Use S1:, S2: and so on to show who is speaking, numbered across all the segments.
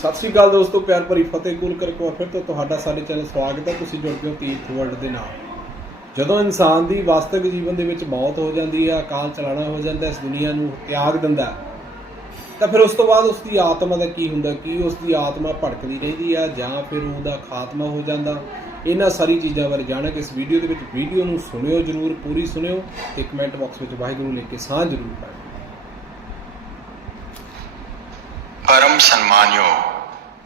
S1: ਸਤਿ ਸ਼੍ਰੀ ਅਕਾਲ ਦੋਸਤੋ, ਪਿਆਰ ਭਰੀ ਫਤਿਹ ਕੂਲ ਕਰਕੋ ਫਿਰ ਤੋਂ ਤੁਹਾਡਾ ਸਾਡੇ ਚੈਨਲ ਸਵਾਗਤ ਹੈ। ਤੁਸੀਂ ਜੁੜ ਗਏ ਤੀਰਥ ਵਰਲਡ ਦੇ ਨਾਲ। ਜਦੋਂ ਇਨਸਾਨ ਦੀ ਵਾਸਤਵਿਕ ਜੀਵਨ ਦੇ ਵਿੱਚ ਮੌਤ ਹੋ ਜਾਂਦੀ ਹੈ, ਅਕਾਲ ਚਲਾਣਾ ਹੋ ਜਾਂਦਾ ਇਸ ਦੁਨੀਆ ਨੂੰ ਤਿਆਗ ਦਿੰਦਾ ਤਾਂ ਫਿਰ ਉਸ ਤੋਂ ਬਾਅਦ ਉਸ ਦੀ ਆਤਮਾ ਦਾ ਕੀ ਹੁੰਦਾ? ਕੀ ਉਸ ਦੀ ਆਤਮਾ ਭਟਕਦੀ ਰਹਿੰਦੀ ਆ ਜਾਂ ਫਿਰ ਉਹਦਾ ਖਾਤਮਾ ਹੋ ਜਾਂਦਾ? ਇਹਨਾਂ ਸਾਰੀ ਚੀਜ਼ਾਂ ਬਾਰੇ ਜਾਣਾਂਗੇ ਇਸ ਵੀਡੀਓ ਦੇ ਵਿੱਚ ਵੀਡੀਓ ਨੂੰ ਸੁਣਿਓ, ਜਰੂਰ ਪੂਰੀ ਸੁਣਿਓ ਤੇ ਕਮੈਂਟ ਬਾਕਸ ਵਿੱਚ ਵਾਹਿਗੁਰੂ ਲਿਖ ਕੇ ਸਾਂਝ ਜਰੂਰ ਪਾਇਓ
S2: ਪਰਮ ਸਨਮਾਨਿਓ।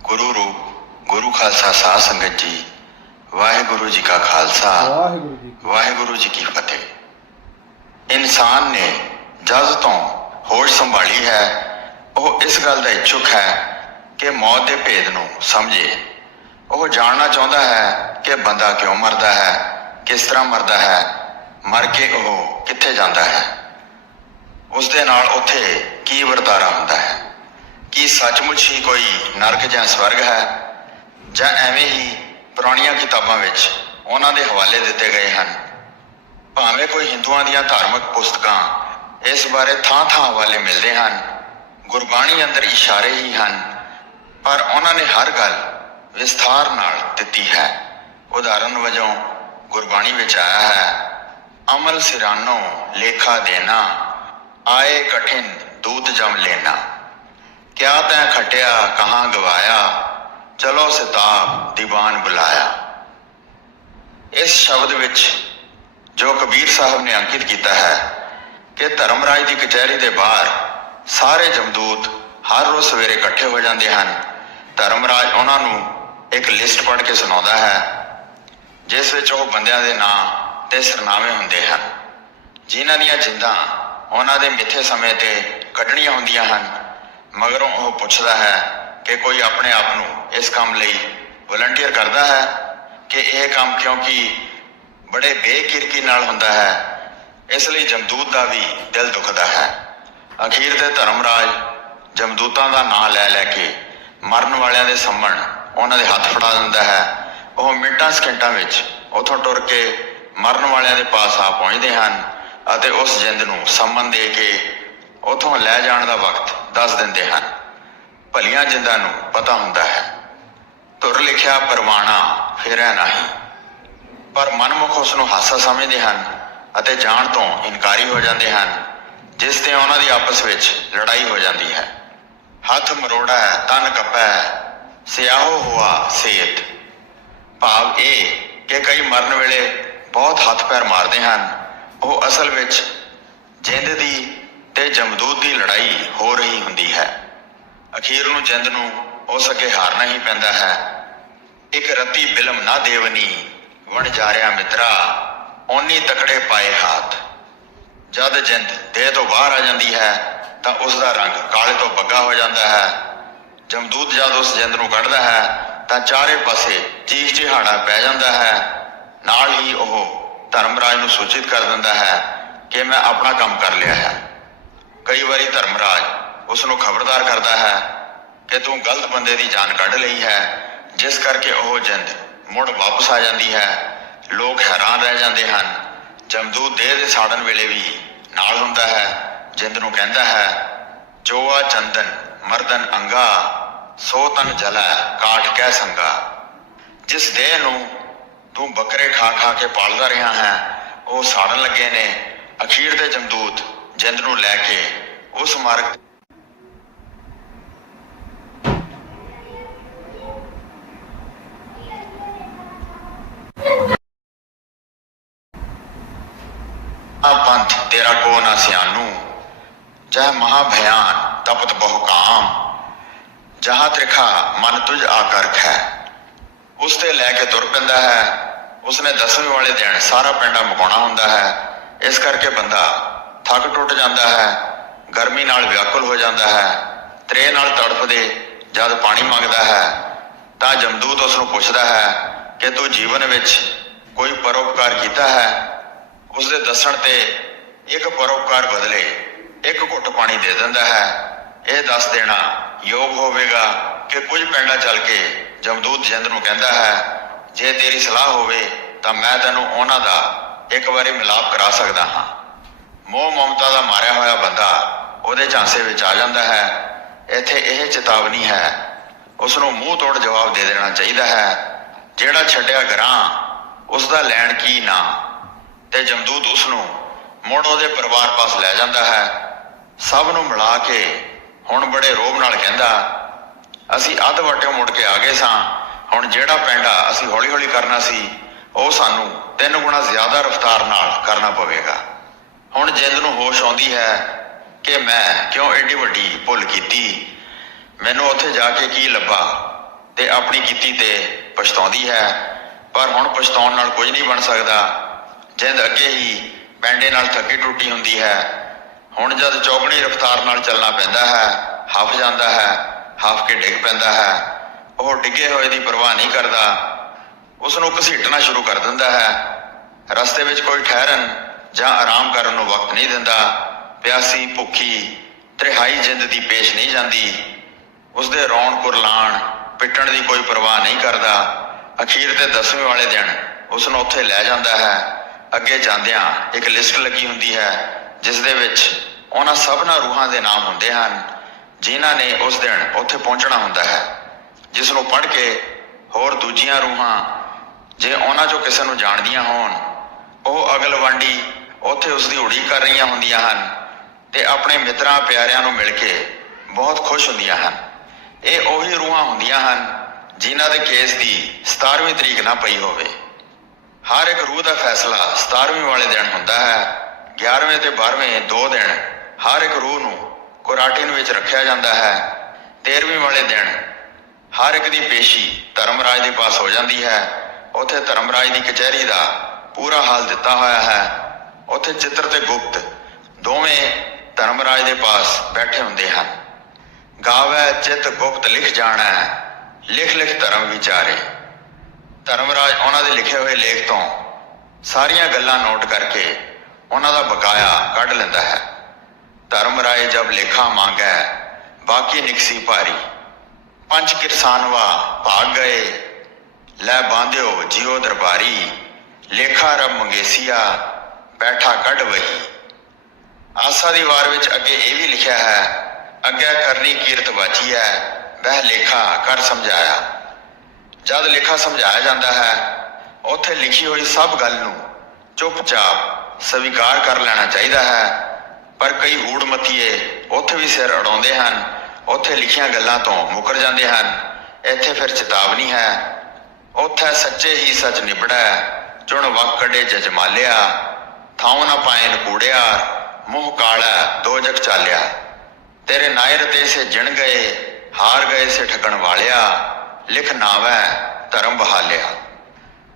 S2: ਗੁਰੂ ਰੂਪ ਗੁਰੂ ਖਾਲਸਾ ਸਾਧ ਸੰਗਤ ਜੀ ਵਾਹਿਗੁਰੂ ਜੀ ਕਾ ਖਾਲਸਾ
S1: ਵਾਹਿਗੁਰੂ ਜੀ ਕੀ
S2: ਵਾਹਿਗੁਰੂ ਜੀ ਕੀ ਫਤਿਹ। ਇਨਸਾਨ ਨੇ ਜਦ ਤੋਂ ਹੋਸ਼ ਸੰਭਾਲੀ ਹੈ ਉਹ ਇਸ ਗੱਲ ਦਾ ਇੱਛੁਕ ਹੈ ਕਿ ਮੌਤ ਦੇ ਭੇਦ ਨੂੰ ਸਮਝੇ। ਉਹ ਜਾਣਨਾ ਚਾਹੁੰਦਾ ਹੈ ਕਿ ਬੰਦਾ ਕਿਉਂ ਮਰਦਾ ਹੈ ਕਿਸ ਤਰ੍ਹਾਂ ਮਰਦਾ ਹੈ ਮਰ ਕੇ ਉਹ ਕਿੱਥੇ ਜਾਂਦਾ ਹੈ। ਉਸ ਦੇ ਨਾਲ ਉੱਥੇ ਕੀ ਵਰਤਾਰਾ ਹੁੰਦਾ ਹੈ? ਸੱਚਮੁੱਚ ਹੀ ਕੋਈ ਨਰਕ ਜਾਂ ਸਵਰਗ ਹੈ? ਜਾਂ ਐਵੇਂ ਹੀ ਪੁਰਾਣੀਆਂ ਕਿਤਾਬਾਂ ਵਿੱਚ ਉਹਨਾਂ ਦੇ ਹਵਾਲੇ ਦਿੱਤੇ ਗਏ ਹਨ? ਭਾਵੇਂ ਕੋਈ ਹਿੰਦੂਆਂ ਦੀਆਂ ਧਾਰਮਿਕ ਪੁਸਤਕਾਂ ਇਸ ਬਾਰੇ ਥਾਂ-ਥਾਂ ਹਵਾਲੇ ਮਿਲਦੇ ਹਨ, ਗੁਰਬਾਣੀ ਅੰਦਰ ਇਸ਼ਾਰੇ ਹੀ ਹਨ, ਪਰ ਉਹਨਾਂ ਨੇ ਹਰ ਗੱਲ ਵਿਸਥਾਰ ਨਾਲ ਦਿੱਤੀ ਹੈ। ਉਦਾਹਰਨ ਵਜੋਂ, ਗੁਰਬਾਣੀ ਵਿੱਚ ਆਇਆ ਹੈ, ਅਮਲ ਸਿਰਾਨੋ ਲੇਖਾ ਦੇਣਾ, ਆਏ ਕਠਿਨ ਦੂਤ ਜਮ ਲੈਣਾ। ਕਿਆ ਤੈਂ ਖਟਿਆ, ਕਹਾਂ ਗਵਾਇਆ? ਚਲੋ ਸਿਤਾਬ, ਦੀਵਾਨ ਬੁਲਾਇਆ। ਇਸ ਸ਼ਬਦ ਵਿੱਚ ਜੋ ਕਬੀਰ ਸਾਹਿਬ ਨੇ ਅੰਕਿਤ ਕੀਤਾ ਹੈ ਕਿ ਧਰਮ ਰਾਜ ਦੀ ਕਚਹਿਰੀ ਦੇ ਬਾਹਰ ਸਾਰੇ ਜਮਦੂਤ ਹਰ ਰੋਜ਼ ਸਵੇਰੇ ਇਕੱਠੇ ਹੋ ਜਾਂਦੇ ਹਨ। ਧਰਮ ਰਾਜ ਉਹਨਾਂ ਨੂੰ ਇੱਕ ਲਿਸਟ ਪੜ੍ਹ ਕੇ ਸੁਣਾਉਂਦਾ ਹੈ, ਜਿਸ ਵਿੱਚ ਉਹ ਬੰਦਿਆਂ ਦੇ ਨਾਂ ਤੇ ਸਰਨਾਮੇ ਹੁੰਦੇ ਹਨ। ਜਿਨ੍ਹਾਂ ਦੀਆਂ ਜਿੰਦਾਂ ਉਹਨਾਂ ਦੇ ਮਿੱਥੇ ਸਮੇਂ ਤੇ ਕੱਢਣੀਆਂ ਹੁੰਦੀਆਂ ਹਨ ਮਗਰੋਂ ਉਹ ਪੁੱਛਦਾ ਹੈ ਕਿ ਕੋਈ ਆਪਣੇ ਆਪ ਨੂੰ ਇਸ ਕੰਮ ਲਈ ਵਲੰਟੀਅਰ ਕਰਦਾ ਹੈ? ਕਿ ਇਹ ਕੰਮ ਕਿਉਂਕਿ ਬੜੇ ਬੇਕਿਰਕੀ ਨਾਲ ਹੁੰਦਾ ਹੈ, ਇਸ ਲਈ ਜਮਦੂਤ ਦਾ ਵੀ ਦਿਲ ਦੁਖਦਾ ਹੈ। ਅਖੀਰ ਤੇ ਧਰਮਰਾਜ ਜਮਦੂਤਾਂ ਦਾ ਨਾਂ ਲੈ ਲੈ ਕੇ ਮਰਨ ਵਾਲਿਆਂ ਦੇ ਸੰਮਣ ਉਹਨਾਂ ਦੇ ਹੱਥ ਫੜਾ ਦਿੰਦਾ ਹੈ। ਉਹ ਮਿੰਟਾਂ ਸਕਿੰਟਾਂ ਵਿੱਚ ਉਥੋਂ ਟੁਰ ਕੇ ਮਰਨ ਵਾਲਿਆਂ ਦੇ ਪਾਸ ਆ ਪਹੁੰਚਦੇ ਹਨ ਅਤੇ ਉਸ ਜਿੰਦ ਨੂੰ ਸੰਮਨ ਦੇ ਕੇ ਉਥੋਂ ਲੈ ਜਾਣ ਦਾ ਵਕਤ ਦੱਸ ਦਿੰਦੇ ਹਨ। ਭਲੀਆਂ ਜਿੰਦਾਂ ਨੂੰ ਪਤਾ ਹੁੰਦਾ ਹੈ, ਤੁਰ ਲਿਖਿਆ ਪਰਵਾਣਾ ਫੇਰੈ ਨਹੀਂ। ਪਰ ਮਨਮੁਖ ਉਸ ਨੂੰ ਹਾਸਾ ਸਮਝਦੇ ਹਨ ਅਤੇ ਜਾਣ ਤੋਂ ਇਨਕਾਰੀ ਹੋ ਜਾਂਦੇ ਹਨ, ਜਿਸ ਤੇ ਉਹਨਾਂ ਦੀ ਆਪਸ ਵਿੱਚ ਲੜਾਈ ਹੋ ਜਾਂਦੀ ਹੈ। ਹੱਥ ਮਰੋੜਾ ਤਨ ਕੱਪੈ, ਸਿਆਹੋ ਹੁਆ ਸੇਤ। ਭਾਵ ਇਹ ਕਿ ਕਈ ਮਰਨ ਵੇਲੇ ਬਹੁਤ ਹੱਥ ਪੈਰ ਮਾਰਦੇ ਹਨ। ਉਹ ਅਸਲ ਵਿੱਚ ਜਿੰਦ ਦੀ ਤੇ ਜਮਦੂਤ ਦੀ ਲੜਾਈ ਹੋ ਰਹੀ ਹੁੰਦੀ ਹੈ। ਅਖੀਰ ਨੂੰ ਜਿੰਦ ਨੂੰ ਉਸ ਅੱਗੇ ਹਾਰਨਾ ਹੀ ਪੈਂਦਾ ਹੈ। ਇੱਕ ਰਤੀ ਬਿਲਮ ਨਾ ਦੇਵਨੀ, ਵਣ ਜਾ ਰਿਆ ਮਿੱਤਰਾ, ਓਨੀ ਤਕੜੇ ਪਾਏ ਹੱਥ। ਜਦ ਜਿੰਦ ਦੇਹ ਤੋਂ ਬਾਹਰ ਆ ਜਾਂਦੀ ਹੈ, ਤਾਂ ਉਸ ਦਾ ਰੰਗ ਕਾਲੇ ਤੋਂ ਬੱਗਾ ਹੋ ਜਾਂਦਾ ਹੈ। ਜਮਦੂਤ ਜਦ ਉਸ ਜਿੰਦ ਨੂੰ ਕੱਢਦਾ ਹੈ, ਤਾਂ ਚਾਰੇ ਪਾਸੇ ਚੀਖ ਚਿਹਾੜਾ ਪੈ ਜਾਂਦਾ ਹੈ। ਨਾਲ ਹੀ ਉਹ ਧਰਮਰਾਜ ਨੂੰ ਸੂਚਿਤ ਕਰ ਦਿੰਦਾ ਹੈ ਕਿ ਮੈਂ ਆਪਣਾ ਕੰਮ ਕਰ ਲਿਆ ਹੈ। ਕਈ ਵਾਰੀ ਧਰਮਰਾਜ ਉਸ ਨੂੰ ਖਬਰਦਾਰ ਕਰਦਾ ਹੈ ਕਿ ਤੂੰ ਗਲਤ ਬੰਦੇ ਦੀ ਜਾਨ ਕੱਢ ਲਈ ਹੈ, ਜਿਸ ਕਰਕੇ ਉਹ ਜਿੰਦ ਮੁੜ ਵਾਪਸ ਆ ਜਾਂਦੀ ਹੈ। ਲੋਕ ਹੈਰਾਨ ਰਹਿ ਜਾਂਦੇ ਹਨ। ਜਮਦੂਤ ਦੇਹ ਦੇ ਸਾੜਨ ਵੇਲੇ ਵੀ ਨਾਲ ਹੁੰਦਾ ਹੈ, ਜਿੰਦ ਨੂੰ ਕਹਿੰਦਾ ਹੈ, ਚੋਆ ਚੰਦਨ, ਮਰਦਨ ਅੰਗਾ, ਸੋ ਤਨ ਜਲੈ, ਕਾਟ ਕਹਿ ਸੰਗਾ। ਜਿਸ ਦੇਹ ਨੂੰ ਤੂੰ ਬੱਕਰੇ ਖਾ ਖਾ ਕੇ ਪਾਲਦਾ ਰਿਹਾ ਹੈ, ਉਹ ਸਾੜਨ ਲੱਗੇ ਨੇ। ਅਖੀਰ ਤੇ ਜਮਦੂਤ ਜਿੰਦ ਨੂੰ ਲੈ ਕੇ ਉਸ ਮਾਰਗ ਆ ਪੰਥ ਤੇਰਾ ਕੋ ਨਾ ਸਿਆਨੂ ਜਹ ਮਹਾ ਭਿਆਨ ਤਪਤ ਬਹੁ ਕਾਮ, ਜਹਾਂ ਤ੍ਰਿਖਾ ਮਨ ਤੁਝ ਆਕਰਖ ਹੈ। ਉਸ ਤੇ ਲੈ ਕੇ ਤੁਰ ਪੈਂਦਾ ਹੈ, ਉਸਨੇ ਦਸਵੇਂ ਵਾਲੇ ਦਿਨ ਸਾਰਾ ਪਿੰਡਾ ਮਕਾਉਣਾ ਹੁੰਦਾ ਹੈ, ਇਸ ਕਰਕੇ ਬੰਦਾ ਥੱਕ ਟੁੱਟ ਜਾਂਦਾ ਹੈ, ਗਰਮੀ ਨਾਲ ਵਿਆਕੁਲ ਹੋ ਜਾਂਦਾ ਹੈ ਤ੍ਰੇ ਨਾਲ ਤੜਫਦੇ ਜਦ ਪਾਣੀ ਮੰਗਦਾ ਹੈ, ਤਾਂ ਜਮਦੂਤ ਉਸ ਨੂੰ ਪੁੱਛਦਾ ਹੈ ਕਿ ਤੂੰ ਜੀਵਨ ਵਿੱਚ ਕੋਈ ਪਰਉਪਕਾਰ ਕੀਤਾ ਹੈ? ਉਸ ਦੇ ਦੱਸਣ ਤੇ ਇੱਕ ਪਰਉਪਕਾਰ ਬਦਲੇ ਇੱਕ ਘੁੱਟ ਪਾਣੀ ਦੇ ਦਿੰਦਾ ਹੈ। ਇਹ ਦੱਸ ਦੇਣਾ ਯੋਗ ਹੋਵੇਗਾ ਕਿ ਕੁਝ ਪਿੰਡਾਂ ਚੱਲ ਕੇ ਜਮਦੂਤ ਜਿੰਦ ਨੂੰ ਕਹਿੰਦਾ ਹੈ, ਜੇ ਤੇਰੀ ਸਲਾਹ ਹੋਵੇ ਤਾਂ ਮੈਂ ਤੈਨੂੰ ਉਹਨਾਂ ਦਾ ਇੱਕ ਵਾਰੀ ਮਿਲਾਪ ਕਰਾ ਸਕਦਾ ਹਾਂ। ਮੋਹ ਮਮਤਾ ਦਾ ਮਾਰਿਆ ਹੋਇਆ ਬੰਦਾ ਉਹਦੇ ਝਾਂਸੇ ਵਿੱਚ ਆ ਜਾਂਦਾ ਹੈ। ਇੱਥੇ ਇਹ ਚੇਤਾਵਨੀ ਹੈ। ਉਸ ਨੂੰ ਮੂੰਹ ਤੋੜ ਜਵਾਬ ਦੇ ਦੇਣਾ ਚਾਹੀਦਾ ਹੈ। ਜਿਹੜਾ ਛੱਡਿਆ ਗਰਾਂ ਉਸ ਦਾ ਲੈਣ ਕੀ ਨਾ? ਤੇ ਜਮਦੂਤ ਉਸ ਨੂੰ ਮੁੜ ਉਹਦੇ ਪਰਿਵਾਰ ਪਾਸ ਲੈ ਜਾਂਦਾ ਹੈ। ਸਭ ਨੂੰ ਮਿਲਾ ਕੇ ਹੁਣ ਬੜੇ ਰੋਬ ਨਾਲ ਕਹਿੰਦਾ, ਅਸੀਂ ਅੱਧ ਵਾਟਿਓ ਮੁੜ ਕੇ ਆ ਗਏ ਸਾਂ। ਹੁਣ ਜਿਹੜਾ ਪੈਂਡਾ ਅਸੀਂ ਹੌਲੀ-ਹੌਲੀ ਕਰਨਾ ਸੀ, ਉਹ ਸਾਨੂੰ ਤਿੰਨ ਗੁਣਾ ਜ਼ਿਆਦਾ ਰਫ਼ਤਾਰ ਨਾਲ ਕਰਨਾ ਪਵੇਗਾ। ਹੁਣ ਜਿੰਦ ਨੂੰ ਹੋਸ਼ ਆਉਂਦੀ ਹੈ ਕਿ ਮੈਂ ਕਿਉਂ ਐਡੀ ਵੱਡੀ ਭੁੱਲ ਕੀਤੀ? ਮੈਨੂੰ ਉੱਥੇ ਜਾ ਕੇ ਕੀ ਲੱਭਾ ਤੇ ਆਪਣੀ ਕੀਤੀ ਤੇ ਪਛਤਾਉਂਦੀ ਹੈ। ਪਰ ਹੁਣ ਪਛਤਾਉਣ ਨਾਲ ਕੁਝ ਨਹੀਂ ਬਣ ਸਕਦਾ। ਜਿੰਦ ਅੱਗੇ ਹੀ ਪੈਂਡੇ ਨਾਲ ਥੱਕੀ ਟੁੱਟੀ ਹੁੰਦੀ ਹੈ। ਹੁਣ ਜਦ ਚੌਗਣੀ ਰਫ਼ਤਾਰ ਨਾਲ ਚੱਲਣਾ ਪੈਂਦਾ ਹੈ, ਹਫ ਜਾਂਦਾ ਹੈ, ਹਫ ਕੇ ਡਿੱਗ ਪੈਂਦਾ ਹੈ। ਉਹ ਡਿੱਗੇ ਹੋਏ ਦੀ ਪਰਵਾਹ ਨਹੀਂ ਕਰਦਾ। ਉਸ ਨੂੰ ਘਸੀਟਣਾ ਸ਼ੁਰੂ ਕਰ ਦਿੰਦਾ ਹੈ। ਰਸਤੇ ਵਿੱਚ ਕੋਈ ਠਹਿਰਨ ਜਾਂ ਆਰਾਮ ਕਰਨ ਨੂੰ ਵਕਤ ਨਹੀਂ ਦਿੰਦਾ, ਪਿਆਸੀ, ਭੁੱਖੀ, ਤ੍ਰਿਹਾਈ ਜਿੰਦ ਦੀ ਪੇਸ਼ ਨਹੀਂ ਜਾਂਦੀ ਉਸ ਦੇ ਰੌਣ ਕੁਰਲਾਣ ਪਿੱਟਣ ਦੀ ਕੋਈ ਪਰਵਾਹ ਨਹੀਂ ਕਰਦਾ। ਅਖੀਰ ਤੇ ਦਸਵੇਂ ਵਾਲੇ ਦਿਨ ਉਸ ਨੂੰ ਉੱਥੇ ਲੈ ਜਾਂਦਾ ਹੈ। ਅੱਗੇ ਜਾਂਦਿਆਂ ਇੱਕ ਲਿਸਟ ਲੱਗੀ ਹੁੰਦੀ ਹੈ ਜਿਸ ਦੇ ਵਿੱਚ ਉਹਨਾਂ ਸਭਨਾਂ ਰੂਹਾਂ ਦੇ ਨਾਮ ਹੁੰਦੇ ਹਨ, ਜਿਨ੍ਹਾਂ ਨੇ ਉਸ ਦਿਨ ਉੱਥੇ ਪਹੁੰਚਣਾ ਹੁੰਦਾ ਹੈ ਜਿਸ ਨੂੰ ਪੜ੍ਹ ਕੇ ਹੋਰ ਦੂਜੀਆਂ ਰੂਹਾਂ, ਜੇ ਉਹਨਾਂ ਚੋਂ ਕਿਸੇ ਨੂੰ ਜਾਣਦੀਆਂ ਹੋਣ, ਉਹ ਅਗਲਵੰਡੀ ਉੱਥੇ ਉਸ ਦੀ ਉਡੀਕ ਕਰ ਰਹੀਆਂ ਹੁੰਦੀਆਂ ਹਨ ਤੇ ਆਪਣੇ ਮਿੱਤਰਾਂ, ਪਿਆਰਿਆਂ ਨੂੰ ਮਿਲ ਕੇ ਬਹੁਤ ਖੁਸ਼ ਹੁੰਦੀਆਂ ਹਨ। ਇਹ ਉਹੀ ਰੂਹਾਂ ਹੁੰਦੀਆਂ ਹਨ ਜਿਨ੍ਹਾਂ ਦੇ ਕੇਸ ਦੀ 17ਵੀਂ ਤਰੀਕ ਨਾ ਪਈ ਹੋਵੇ। ਹਰ ਇੱਕ ਰੂਹ ਦਾ ਫੈਸਲਾ 17ਵੀਂ ਵਾਲੇ ਦਿਨ ਹੁੰਦਾ ਹੈ। 11ਵੇਂ ਤੇ 12ਵੇਂ ਦੋ ਦਿਨ ਹਰ ਇੱਕ ਰੂਹ ਨੂੰ ਕੁਰਾਟਿਨ ਵਿੱਚ ਰੱਖਿਆ ਜਾਂਦਾ ਹੈ। 13ਵੀਂ ਵਾਲੇ ਦਿਨ ਹਰ ਇੱਕ ਦੀ ਪੇਸ਼ੀ ਧਰਮਰਾਜ ਦੇ ਪਾਸ ਹੋ ਜਾਂਦੀ ਹੈ। ਉੱਥੇ ਧਰਮਰਾਜ ਦੀ ਕਚਹਿਰੀ ਦਾ ਪੂਰਾ ਹਾਲ ਦਿੱਤਾ ਹੋਇਆ ਹੈ। ਉੱਥੇ ਚਿੱਤਰ ਤੇ ਗੁਪਤ ਦੋਵੇਂ ਧਰਮਰਾਜ ਦੇ ਪਾਸ ਬੈਠੇ ਹੁੰਦੇ ਹਨ। ਗਾਵੇ, ਚਿਤ ਗੁਪਤ ਲਿਖ ਜਾਣਾ, ਲਿਖ ਲਿਖ ਧਰਮ ਵਿਚਾਰੇ। ਧਰਮਰਾਜ ਉਹਨਾਂ ਦੇ ਲਿਖੇ ਹੋਏ ਲੇਖ ਤੋਂ ਸਾਰੀਆਂ ਗੱਲਾਂ ਨੋਟ ਕਰਕੇ ਉਹਨਾਂ ਦਾ ਬਕਾਇਆ ਕੱਢ ਲੈਂਦਾ ਹੈ। ਧਰਮਰਾਏ ਜਬ ਲੇਖਾ ਮੰਗੈ, ਬਾਕੀ ਨਿਕਸੀ ਭਾਰੀ। ਪੰਜ ਕਿਰਸਾਨਵਾ ਭਾਗ ਗਏ, ਲੈ ਬਾਂਧਿਓ ਜਿਉ ਦਰਬਾਰੀ, ਲੇਖਾ ਰਬ ਮੰਗੇਸੀਆ ਬੈਠਾ ਕੱਢ ਵਹੀ ਆਸਾ ਦੀ ਵਾਰ ਵਿੱਚ ਅੱਗੇ ਇਹ ਵੀ ਲਿਖਿਆ ਹੈ, ਅੱਗੇ ਕਰਨੀ ਕੀਰਤ ਵਾਚੀ ਹੈ, ਵਹਿ ਲੇਖਾ ਕਰ ਸਮਝਾਇਆ। ਜਦ ਲੇਖਾ ਸਮਝਾਇਆ ਜਾਂਦਾ ਹੈ, ਉੱਥੇ ਲਿਖੀ ਹੋਈ ਸਭ ਗੱਲ ਨੂੰ ਚੁੱਪਚਾਪ ਸਵੀਕਾਰ ਕਰ ਲੈਣਾ ਚਾਹੀਦਾ ਹੈ। ਪਰ ਕਈ ਹੂੜਮਤੀਏ ਉੱਥੇ ਵੀ ਸਿਰ ਅੜਾਉਂਦੇ ਹਨ, ਉੱਥੇ ਲਿਖੀਆਂ ਗੱਲਾਂ ਤੋਂ ਮੁਕਰ ਜਾਂਦੇ ਹਨ। ਇੱਥੇ ਫਿਰ ਚੇਤਾਵਨੀ ਹੈ, ਉੱਥੇ ਸੱਚੇ ਹੀ ਸੱਚ ਨਿਬੜੈ, ਚੁਣ ਵਕ ਕੱਢੇ ਜਜਮਾਲਿਆ। ਥਾਉ ਨਾ ਪਾਇਨ ਕੂੜਿਆ ਮੂੰਹ ਕਾਲਾ, ਦੋ ਜਗ ਚਾਲਿਆ। ਤੇਰੇ ਨਾਇਰ ਤੇ ਸੇ ਜਿਣ ਗਏ, ਹਾਰ ਗਏ ਸੇ ਠਗਣ ਵਾਲਿਆ, ਲਿਖ ਨਾਵੈ, ਧਰਮ ਬਹਾਲਿਆ।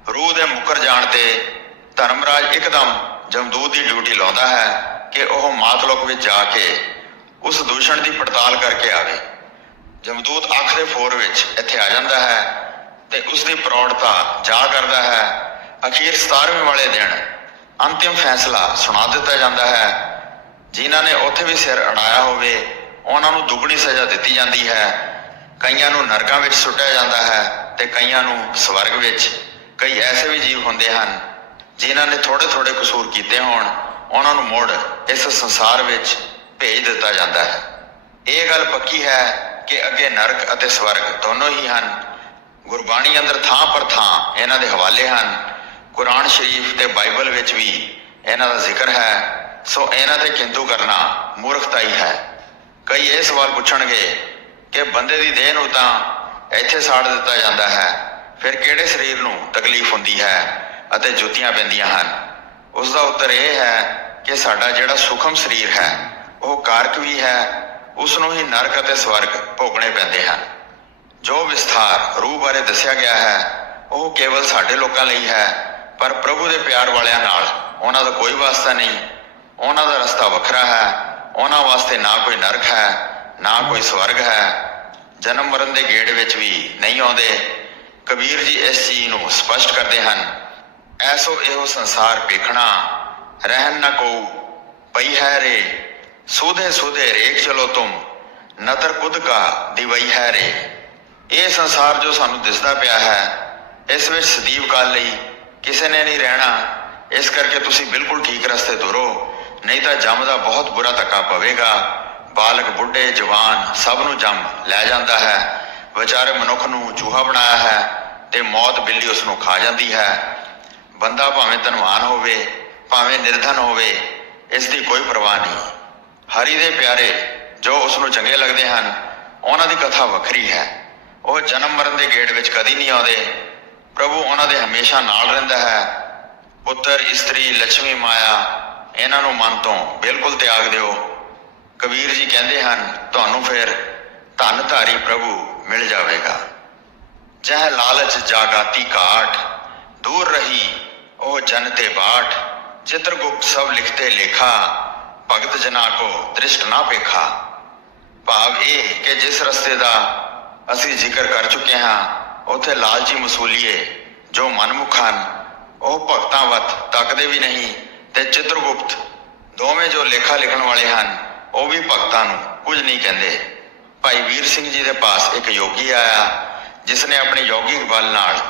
S2: ਰੂਹ ਦੇ ਮੁਕਰ ਜਾਣ ਤੇ ਧਰਮਰਾਜ ਇੱਕਦਮ ਜਮਦੂਤ ਦੀ ਡਿਊਟੀ ਲਾਉਂਦਾ ਹੈ ਕਿ ਉਹ ਮਾਤਲੋਕ ਵਿੱਚ ਜਾ ਕੇ ਉਸ ਦੂਸ਼ਣ ਦੀ ਪੜਤਾਲ ਕਰਕੇ ਆਵੇ। ਜਮਦੂਤ ਅੱਖ ਦੇ ਫੋਰ ਵਿੱਚ ਇੱਥੇ ਆ ਜਾਂਦਾ ਹੈ ਤੇ ਉਸ ਦੀ ਪ੍ਰੌੜਤਾ ਜਾ ਕਰਦਾ ਹੈ। ਅਖੀਰ 17ਵੇਂ ਵਾਲੇ ਦਿਨ ਅੰਤਿਮ ਫੈਸਲਾ ਸੁਣਾ ਦਿੱਤਾ ਜਾਂਦਾ ਹੈ। ਜਿਨ੍ਹਾਂ ਨੇ ਉੱਥੇ ਵੀ ਸਿਰ ਅੜਾਇਆ ਹੋਵੇ, ਉਹਨਾਂ ਨੂੰ ਦੁੱਗਣੀ ਸਜ਼ਾ ਦਿੱਤੀ ਜਾਂਦੀ ਹੈ। ਕਈਆਂ ਨੂੰ ਨਰਕਾਂ ਵਿੱਚ ਸੁੱਟਿਆ ਜਾਂਦਾ ਹੈ ਤੇ ਕਈਆਂ ਨੂੰ ਸਵਰਗ ਵਿੱਚ। ਕਈ ਐਸੇ ਵੀ ਜੀਵ ਹੁੰਦੇ ਹਨ, ਜਿਨ੍ਹਾਂ ਨੇ ਥੋੜੇ ਥੋੜੇ ਕਸੂਰ ਕੀਤੇ ਹੋਣ, ਉਹਨਾਂ ਨੂੰ ਮੁੜ ਇਸ ਸੰਸਾਰ ਵਿੱਚ ਭੇਜ ਦਿੱਤਾ ਜਾਂਦਾ ਹੈ। ਇਹ ਗੱਲ ਪੱਕੀ ਹੈ ਕਿ ਅੱਗੇ ਨਰਕ ਅਤੇ ਸਵਰਗ ਦੋਨੋਂ ਹੀ ਹਨ। ਗੁਰਬਾਣੀ ਅੰਦਰ ਥਾਂ ਪਰ ਥਾਂ ਇਹਨਾਂ ਦੇ ਹਵਾਲੇ ਹਨ। ਕੁਰਾਨ ਸ਼ਰੀਫ ਤੇ ਬਾਈਬਲ ਵਿੱਚ ਵੀ ਇਹਨਾਂ ਦਾ ਜ਼ਿਕਰ ਹੈ। ਸੋ ਇਹਨਾਂ ਤੇ ਕਿੰਤੂ ਕਰਨਾ ਮੂਰਖਤਾ ਹੀ। ਹੈ ਕਈ ਇਹ ਸਵਾਲ ਪੁੱਛਣਗੇ ਕਿ ਬੰਦੇ ਦੀ ਦੇਹ ਨੂੰ ਤਾਂ ਇੱਥੇ ਸਾੜ ਦਿੱਤਾ ਜਾਂਦਾ ਹੈ, ਫਿਰ ਕਿਹੜੇ ਸਰੀਰ ਨੂੰ ਤਕਲੀਫ ਹੁੰਦੀ ਹੈ ਅਤੇ ਜੁੱਤੀਆਂ ਪੈਂਦੀਆਂ ਹਨ? ਉਸ ਦਾ ਉੱਤਰ ਇਹ ਹੈ ਕਿ ਸਾਡਾ ਜਿਹੜਾ ਸੂਖਮ ਸਰੀਰ ਹੈ, ਉਹ ਕਾਰਕ ਵੀ ਹੈ, ਉਸ ਨੂੰ ਹੀ ਨਰਕ ਅਤੇ ਸਵਰਗ ਭੋਗਣੇ ਪੈਂਦੇ ਹਨ। ਜੋ ਵਿਸਥਾਰ ਰੂਹ ਬਾਰੇ ਦੱਸਿਆ ਗਿਆ ਹੈ, ਉਹ ਕੇਵਲ ਸਾਡੇ ਲੋਕਾਂ ਲਈ ਹੈ ਪਰ ਪ੍ਰਭੂ ਦੇ ਪਿਆਰ ਵਾਲਿਆਂ ਨਾਲ ਉਹਨਾਂ ਦਾ ਕੋਈ ਵਾਸਤਾ ਨਹੀਂ। ਉਹਨਾਂ ਦਾ ਰਸਤਾ ਵੱਖਰਾ ਹੈ। ਉਹਨਾਂ ਵਾਸਤੇ ਨਾ ਕੋਈ ਨਰਕ ਹੈ, ਨਾ ਕੋਈ ਸਵਰਗ ਹੈ। ਜਨਮ ਮਰਨ ਦੇ ਗੇੜ ਵਿੱਚ ਵੀ ਨਹੀਂ ਆਉਂਦੇ। ਕਬੀਰ ਜੀ ਇਸ ਚੀਜ਼ ਨੂੰ ਸਪਸ਼ਟ ਕਰਦੇ ਹਨ। ਐਸੋ ਇਹੋ ਸੰਸਾਰ ਵੇਖਣਾ ਰਹਿਣ ਨਾ ਕੋ ਪਈ ਹੈ ਰੇ। ਸੁਧੇ ਸੁਧੇ ਰੇਖ ਚਲੋ ਤੁਮ, ਨਤਰ ਕੁਦ ਕਾ ਦਿਵਈ ਹੈ ਰੇ। ਇਹ ਸੰਸਾਰ ਜੋ ਸਾਨੂੰ ਦਿਸਦਾ ਪਿਆ ਹੈ, ਇਸ ਵਿੱਚ ਸਦੀਵ ਕਾਲ ਲਈ ਕਿਸੇ ਨੇ ਨਹੀਂ ਰਹਿਣਾ। ਇਸ ਕਰਕੇ ਤੁਸੀਂ ਬਿਲਕੁਲ ਠੀਕ ਰਸਤੇ ਤੁਰੋ। ਨਹੀਂ ਤਾਂ ਜੰਮ ਦਾ ਬਹੁਤ ਬੁਰਾ ਧੱਕਾ ਪਵੇਗਾ। ਬਾਲਕ, ਬੁੱਢੇ, ਜਵਾਨ ਸਭ ਨੂੰ ਜੰਮ ਲੈ ਜਾਂਦਾ ਹੈ। ਵਿਚਾਰੇ ਮਨੁੱਖ ਨੂੰ ਚੂਹਾ ਬਣਾਇਆ ਹੈ ਤੇ ਮੌਤ ਬਿੱਲੀ ਉਸ ਨੂੰ ਖਾ ਜਾਂਦੀ ਹੈ। ਬੰਦਾ ਭਾਵੇਂ ਧਨਵਾਨ ਹੋਵੇ, ਭਾਵੇਂ ਨਿਰਧਨ ਹੋਵੇ, ਇਸ ਦੀ ਕੋਈ ਪਰਵਾਹ ਨਹੀਂ। ਹਰੀ ਦੇ ਪਿਆਰੇ ਜੋ ਉਸ ਨੂੰ ਚੰਗੇ ਲੱਗਦੇ ਹਨ, ਉਹਨਾਂ ਦੀ ਕਥਾ ਵੱਖਰੀ ਹੈ। ਉਹ ਜਨਮ ਮਰਨ ਦੇ ਗੇੜ ਵਿੱਚ ਕਦੀ ਨਹੀਂ ਆਉਂਦੇ। ਪ੍ਰਭੂ ਉਹਨਾਂ ਦੇ ਹਮੇਸ਼ਾ ਨਾਲ ਰਹਿੰਦਾ ਹੈ। ਪੁੱਤਰ, ਇਸਤਰੀ ਲక్ష్ਮੀ ਮਾਇਆ, ਇਹਨਾਂ ਨੂੰ ਮਨ ਤੋਂ ਬਿਲਕੁਲ ਤਿਆਗ ਦਿਓ। ਕਬੀਰ ਜੀ ਕਹਿੰਦੇ ਹਨ, ਤੁਹਾਨੂੰ ਫਿਰ ਧਨ ਧਾਰੀ ਪ੍ਰਭੂ ਮਿਲ ਜਾਵੇਗਾ। ਜਹ ਲਾਲਚ ਜਾਗਾਤੀ ਕਾਟ ਦੂਰ ਰਹੀ ਉਹ ਜਨ ਤੇ ਬਾਟ। ਚਿਤਰਗੁਪਤ ਸਭ ਲਿਖਤੇ ਲੇਖਾ, ਭਗਤ ਜਨਾ ਕੋ ਦ੍ਰਿਸ਼ਟ ਨਾ ਪੇਖਾ। ਭਾਵ ਇਹ ਕਿ ਜਿਸ ਰਸਤੇ ਦਾ ਅਸੀਂ ਜ਼ਿਕਰ ਕਰ ਚੁੱਕੇ ਹਾਂ ਉਥੇ ਲਾਲਚੀ ਮਸੂਲੀਏ ਜੋ ਮਨਮੁਖ ਹਨ ਉਹ ਭਗਤਾਂ ਵੱਤ ਤੱਕਦੇ ਵੀ ਨਹੀਂ ਤੇ ਚਿਤਰਗੁਪਤ, ਦੋਵੇਂ ਜੋ ਲੇਖਾ ਲਿਖਣ ਵਾਲੇ ਹਨ, ਉਹ ਵੀ ਭਗਤਾਂ ਨੂੰ ਕੁਝ ਨਹੀਂ ਕਹਿੰਦੇ। ਭਾਈ ਵੀਰ ਸਿੰਘ ਜੀ ਦੇ ਪਾਸ ਇੱਕ ਯੋਗੀ ਆਇਆ ਜਿਸ ਨੇ ਆਪਣੀ ਯੋਗਿਕ ਬਲ ਨਾਲ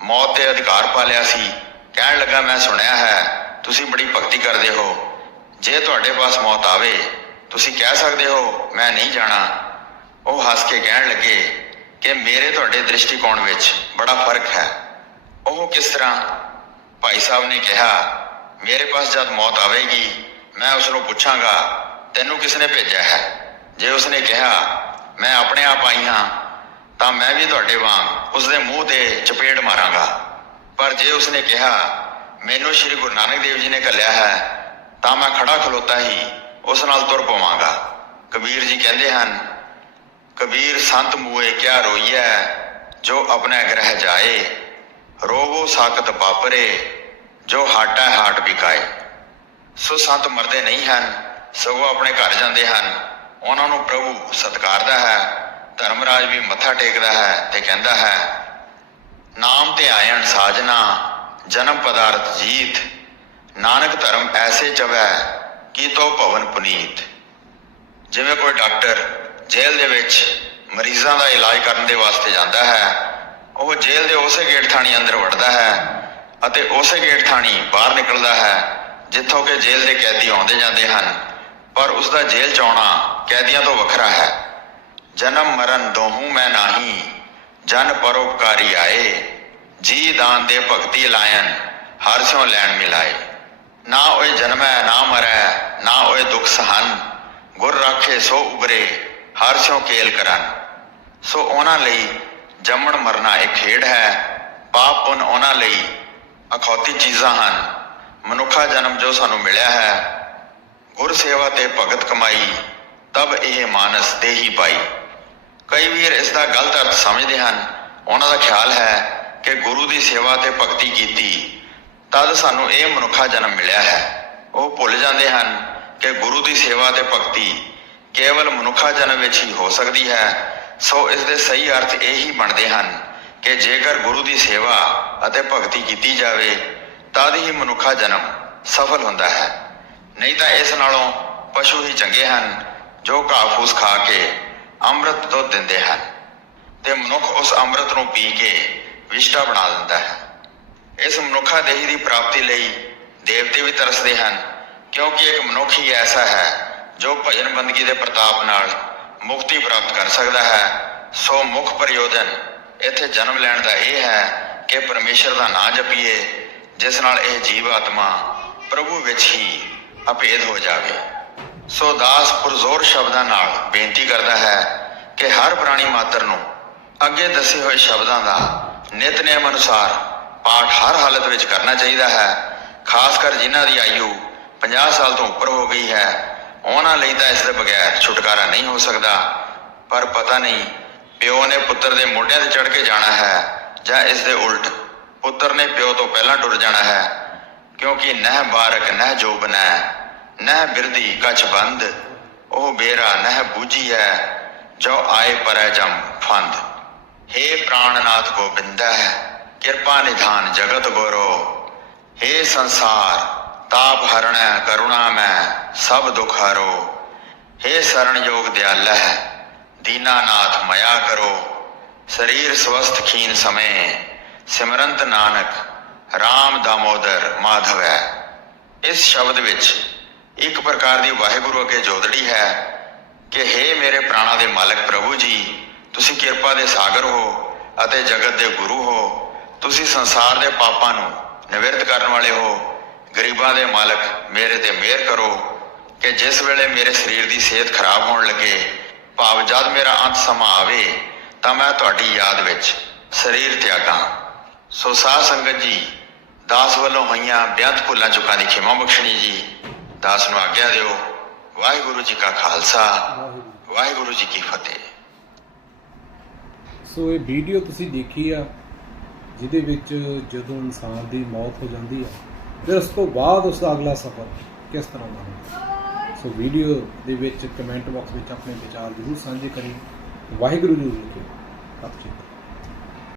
S2: ਮੌਤ ਦੇ ਅਧਿਕਾਰ ਪਾ ਲਿਆ ਸੀ। ਕਹਿਣ ਲੱਗਾ, ਮੈਂ ਸੁਣਿਆ ਹੈ, ਤੁਸੀਂ ਬੜੀ ਭਗਤੀ ਕਰਦੇ ਹੋ। ਜੇ ਤੁਹਾਡੇ ਪਾਸ ਮੌਤ ਆਵੇ, ਤੁਸੀਂ ਕਹਿ ਸਕਦੇ ਹੋ, ਮੈਂ ਨਹੀਂ ਜਾਣਾ ਉਹ ਹੱਸ ਕੇ ਕਹਿਣ ਲੱਗੇ ਕਿ ਮੇਰੇ ਤੁਹਾਡੇ ਦ੍ਰਿਸ਼ਟੀਕੋਣ ਵਿੱਚ ਬੜਾ ਫ਼ਰਕ ਹੈ। ਉਹ ਕਿਸ ਤਰ੍ਹਾਂ? ਭਾਈ ਸਾਹਿਬ ਨੇ ਕਿਹਾ, ਮੇਰੇ ਪਾਸ ਜਦ ਮੌਤ ਆਵੇਗੀ, ਮੈਂ ਉਸ ਨੂੰ ਪੁੱਛਾਂਗਾ, ਤੈਨੂੰ ਕਿਸ ਨੇ ਭੇਜਿਆ ਹੈ? ਜੇ ਉਸ ਨੇ ਕਿਹਾ, ਮੈਂ ਆਪਣੇ ਆਪ ਆਈ ਹਾਂ, ਤਾਂ ਮੈਂ ਵੀ ਤੁਹਾਡੇ ਵਾਂਗ ਉਸ ਦੇ ਮੂੰਹ ਤੇ ਚਪੇੜ ਮਾਰਾਂਗਾ। ਪਰ ਜੇ ਉਸ ਨੇ ਕਿਹਾ, ਮੈਨੂੰ ਸ੍ਰੀ ਗੁਰੂ ਨਾਨਕ ਦੇਵ ਜੀ ਨੇ ਕੱਲਿਆ ਹੈ, ਤਾਂ ਮੈਂ ਖੜਾ ਖਲੋਤਾ ਹੀ ਉਸ ਨਾਲ ਤੁਰ ਪਵਾਂਗਾ। ਕਬੀਰ ਜੀ ਕਹਿੰਦੇ ਹਨ ਕਬੀਰ ਸੰਤ ਮੂਏ ਕਿਆ ਰੋਈਐ, ਜੋ ਆਪਣੇ ਗ੍ਰਹਿ ਜਾਏ, ਰੋਵੋ ਸਾਕਤ ਬਾਪਰੇ ਜੋ ਹਾਟਾ ਹਾਟ ਵਿਕਾਏ। ਸੋ ਸੰਤ ਮਰਦੇ ਨਹੀਂ ਹਨ, ਸਗੋਂ ਆਪਣੇ ਘਰ ਜਾਂਦੇ ਹਨ। ਉਹਨਾਂ ਨੂੰ ਪ੍ਰਭੂ ਸਤਿਕਾਰਦਾ ਹੈ, ਧਰਮਰਾਜ ਵੀ ਮੱਥਾ ਟੇਕਦਾ ਹੈ ਤੇ ਕਹਿੰਦਾ ਹੈ, ਨਾਮ ਤੇ ਆਇਣ ਸਾਜਨਾ, ਜਨਮ ਪਦਾਰਥ ਜੀਤ। ਨਾਨਕ ਧਰਮ ਐਸੇ ਚਵੈ, ਕੀ ਤੋ ਭਵਨ ਪੁਨੀਤ। ਜਿਵੇਂ ਕੋਈ ਡਾਕਟਰ ਜੇਲ੍ਹ ਦੇ ਵਿੱਚ ਮਰੀਜ਼ਾਂ ਦਾ ਇਲਾਜ ਕਰਨ ਦੇ ਵਾਸਤੇ ਜਾਂਦਾ ਹੈ। ਉਹ ਜੇਲ੍ਹ ਦੇ ਉਸੇ ਗੇਟ ਥਾਣੀ ਅੰਦਰ ਵੜਦਾ ਹੈ ਅਤੇ ਉਸੇ ਗੇਟ ਥਾਣੀ ਬਾਹਰ ਨਿਕਲਦਾ ਹੈ, ਜਿੱਥੋਂ ਕਿ ਜੇਲ੍ਹ ਦੇ ਕੈਦੀ ਆਉਂਦੇ ਜਾਂਦੇ ਹਨ। ਪਰ ਉਸ ਦਾ ਜੇਲ੍ਹ ਚ ਆਉਣਾ ਕੈਦੀਆਂ ਤੋਂ ਵੱਖਰਾ ਹੈ। ਜਨਮ ਮਰਨ ਦੋਹੂ ਮੈਂ ਨਾਹੀ, ਜਨ ਪਰਉਪਕਾਰੀ ਆਏ। ਜੀ ਦਾਨ ਦੇ ਭਗਤੀ ਲਾਇਨ ਹਰ ਸਿਉ ਲੈਣ ਮਿਲਾਏ। ਨਾ ਓਏ ਜਨਮੈ ਨਾ ਮਰੈ, ਨਾ ਓਏ ਦੁਖ ਸਹਨ। ਗੁਰ ਰਾਖੇ ਸੋ ਉਬਰੇ ਹਰ ਸਿਉ ਕੇਲ ਕਰਨ। ਸੋ ਉਹਨਾਂ ਲਈ ਜੰਮਣ ਮਰਨਾ ਇੱਕ ਖੇਡ ਹੈ। ਪਾਪ ਪੁੰਨ ਉਹਨਾਂ ਲਈ ਅਖੌਤੀ ਚੀਜ਼ਾਂ ਹਨ। ਮਨੁੱਖਾ ਜਨਮ ਜੋ ਸਾਨੂੰ ਮਿਲਿਆ ਹੈ, ਗੁਰ ਸੇਵਾ ਤੇ ਭਗਤ ਕਮਾਈ, ਤਬ ਇਹ ਮਾਨਸ ਦੇਹੀ ਪਾਈ। ਕਈ ਵੀਰ ਇਸ ਦਾ ਗਲਤ ਅਰਥ ਸਮਝਦੇ ਹਨ। ਉਹਨਾਂ ਦਾ ਖਿਆਲ ਹੈ ਕਿ ਗੁਰੂ ਦੀ ਸੇਵਾ ਤੇ ਭਗਤੀ ਕੀਤੀ, ਤਦ ਸਾਨੂੰ ਇਹ ਮਨੁੱਖਾ ਜਨਮ ਮਿਲਿਆ ਹੈ। ਉਹ ਭੁੱਲ ਜਾਂਦੇ ਹਨ ਕਿ ਗੁਰੂ ਦੀ ਸੇਵਾ ਤੇ ਭਗਤੀ ਕੇਵਲ ਮਨੁੱਖਾ ਜਨਮ ਵਿੱਚ ਹੀ ਹੋ ਸਕਦੀ ਹੈ। ਸੋ ਇਸ ਦੇ ਸਹੀ ਅਰਥ ਇਹ ਹੀ ਬਣਦੇ ਹਨ ਕਿ ਜੇਕਰ ਗੁਰੂ ਦੀ ਸੇਵਾ ਅਤੇ ਭਗਤੀ ਕੀਤੀ ਜਾਵੇ, ਤਦ ਹੀ ਮਨੁੱਖਾ ਜਨਮ ਸਫਲ ਹੁੰਦਾ ਹੈ। ਨਹੀਂ ਤਾਂ ਇਸ ਨਾਲੋਂ ਪਸ਼ੂ ਹੀ ਚੰਗੇ ਹਨ, ਜੋ ਘਾਹ ਫੂਸ ਖਾ ਕੇ ਅੰਮ੍ਰਿਤ ਦੁੱਧ ਦਿੰਦੇ ਹਨ ਤੇ ਮਨੁੱਖ ਉਸ ਅੰਮ੍ਰਿਤ ਨੂੰ ਪੀ ਕੇ ਵਿਸ਼ਟਾ ਬਣਾ ਦਿੰਦਾ ਹੈ। ਇਸ ਮਨੁੱਖਾ ਦੇਹੀ ਦੀ ਪ੍ਰਾਪਤੀ ਲਈ ਦੇਵਤੇ ਵੀ ਤਰਸਦੇ ਹਨ, ਕਿਉਂਕਿ ਇੱਕ ਮਨੁੱਖ ਹੀ ਐਸਾ ਹੈ ਜੋ ਭਜਨ ਬੰਦਗੀ ਦੇ ਪ੍ਰਤਾਪ ਨਾਲ ਮੁਕਤੀ ਪ੍ਰਾਪਤ ਕਰ ਸਕਦਾ ਹੈ, ਸੋ ਮੁੱਖ ਪ੍ਰਯੋਜਨ ਇੱਥੇ ਜਨਮ ਲੈਣ ਦਾ ਇਹ ਹੈ ਕਿ ਪਰਮੇਸ਼ਰ ਦਾ ਨਾਮ ਜਪੀਏ, ਜਿਸ ਨਾਲ ਇਹ ਜੀਵ ਆਤਮਾ ਪ੍ਰਭੂ ਵਿੱਚ ਹੀ ਅਭੇਦ ਹੋ ਜਾਵੇ। ਸੋ ਦਾਸ ਪੁਰਜ਼ੋਰ ਸ਼ਬਦਾਂ ਨਾਲ ਬੇਨਤੀ ਕਰਦਾ ਹੈ ਕਿ ਹਰ ਪ੍ਰਾਣੀ ਮਾਤਰ ਨੂੰ ਅੱਗੇ ਦੱਸੇ ਹੋਏ ਸ਼ਬਦਾਂ ਦਾ ਨਿਤਨੇਮ ਅਨੁਸਾਰ ਪਾਠ ਹਰ ਹਾਲਤ ਵਿੱਚ ਕਰਨਾ ਚਾਹੀਦਾ ਹੈ, ਖਾਸ ਕਰ ਜਿਨ੍ਹਾਂ ਦੀ ਆਯੂ 50 ਸਾਲ ਤੋਂ ਉੱਪਰ ਹੋ ਗਈ ਹੈ। ਉਹਨਾਂ ਲਈ ਤਾਂ ਇਸ ਦੇ ਬਗੈਰ, ਛੁਟਕਾਰਾ ਨਹੀਂ ਹੋ ਸਕਦਾ। ਪਰ ਪਤਾ ਨਹੀਂ, ਪਿਓ ਨੇ ਪੁੱਤਰ ਦੇ ਮੋਢਿਆਂ ਤੇ ਚੜ ਕੇ ਜਾਣਾ ਹੈ ਜਾਂ ਇਸ ਦੇ ਉਲਟ, ਪੁੱਤਰ ਨੇ ਪਿਓ ਤੋਂ ਪਹਿਲਾਂ ਟੁਰ ਜਾਣਾ ਹੈ। ਕਿਉਂਕਿ ਨਹਿ ਬਾਰਕ ਨਹਿ ਜੋਬਨੈ ਨਹਿ ਬਿਰਦੀ ਕਛ ਬੰਦ, ਉਹ ਬੇਰਾ, ਨਹਿ ਬੂਝੀ ਹੈ ਜੋ ਆਏ ਪਰੈ ਜਮ ਫੰਦ। हे ਪ੍ਰਾਣਨਾਥ ਗੋਬਿੰਦੈ, ਕਿਰਪਾ ਨਿਧਾਨ ਜਗਤ ਗੁਰੂ हे ਸੰਸਾਰ ਤਾਪ ਹਰਣੈ, ਕਰੁਣਾ ਮੈਂ, ਸਭ ਦੁਖ ਹਰੋ। हे ਸਰਣ ਯੋਗ ਦਿਆਲੈ ਦੀਨਾਨਾਥ ਮਇਆ ਕਰੋ। ਸਰੀਰ ਸਵਸਥ ਖੀਨ ਸਮੇ, ਸਿਮਰੰਤ ਨਾਨਕ RAM ਦਾਮੋਦਰ ਹੈ ਇਸ ਸ਼ਬਦ ਵਿੱਚ ਇੱਕ ਪ੍ਰਕਾਰ ਦੀ ਵਾਹਿਗੁਰੂ ਅੱਗੇ ਜੋਦੜੀ ਹੈ ਕਿ हे ਮੇਰੇ ਪ੍ਰਾਣਾ ਦੇ ਮਾਲਕ ਪ੍ਰਭੂ ਜੀ, ਤੁਸੀਂ ਕਿਰਪਾ ਦੇ ਸਾਗਰ ਹੋ ਅਤੇ ਜਗਤ ਦੇ ਗੁਰੂ ਹੋ। ਤੁਸੀਂ ਸੰਸਾਰ ਦੇ ਪਾਪਾਂ ਨੂੰ ਨਿਵਰਤ ਕਰਨ ਵਾਲੇ ਹੋ ਗਰੀਬਾਂ ਦੇ ਮਾਲਕ ਮੇਰੇ ਤੇ ਮਿਹਰ ਕਰੋ ਕਿ ਜਿਸ ਵੇਲੇ ਮੇਰੇ ਸਰੀਰ ਦੀ ਸਿਹਤ ਖਰਾਬ ਹੋਣ ਲੱਗੇ, ਭਾਵ ਜਦ ਮੇਰਾ ਅੰਤ ਸਮਾਂ ਆਵੇ, ਤਾਂ ਮੈਂ ਤੁਹਾਡੀ ਯਾਦ ਵਿੱਚ ਸਰੀਰ ਤਿਆਗਾਂ ਸੋ ਸਾਧ ਸੰਗਤ ਜੀ, ਦਾਸ ਵੱਲੋਂ ਹੋਈਆਂ ਬੇਅੰਤ ਭੁੱਲਾਂ ਚੁੱਕਾਂ ਦੀ ਖਿਮਾ ਬਖਸ਼ਣੀ ਜੀ, ਦਾਸ ਨੂੰ ਆਗਿਆ ਦਿਓ। ਵਾਹਿਗੁਰੂ ਜੀ ਕਾ ਖਾਲਸਾ,
S1: ਵਾਹਿਗੁਰੂ
S2: ਜੀ ਕੀ ਫਤਿਹ।
S1: ਸੋ ਇਹ ਵੀਡੀਓ ਤੁਸੀਂ ਦੇਖੀ ਆ, ਜਿਹਦੇ ਵਿੱਚ ਜਦੋਂ ਇਨਸਾਨ ਦੀ ਮੌਤ ਹੋ ਜਾਂਦੀ ਆ ਫਿਰ ਉਸ ਤੋਂ ਬਾਅਦ ਉਸ ਦਾ ਅਗਲਾ ਸਫ਼ਰ ਕਿਸ ਤਰ੍ਹਾਂ ਦਾ ਹੁੰਦਾ ਸੋ ਵੀਡੀਓ ਦੇ ਵਿੱਚ ਕਮੈਂਟ ਬਾਕਸ ਵਿੱਚ ਆਪਣੇ ਵਿਚਾਰ ਜ਼ਰੂਰ ਸਾਂਝੇ ਕਰੀ ਵਾਹਿਗੁਰੂ ਜੀ ਲਿਖਿਓ ਸਤਿ ਸ਼੍ਰੀ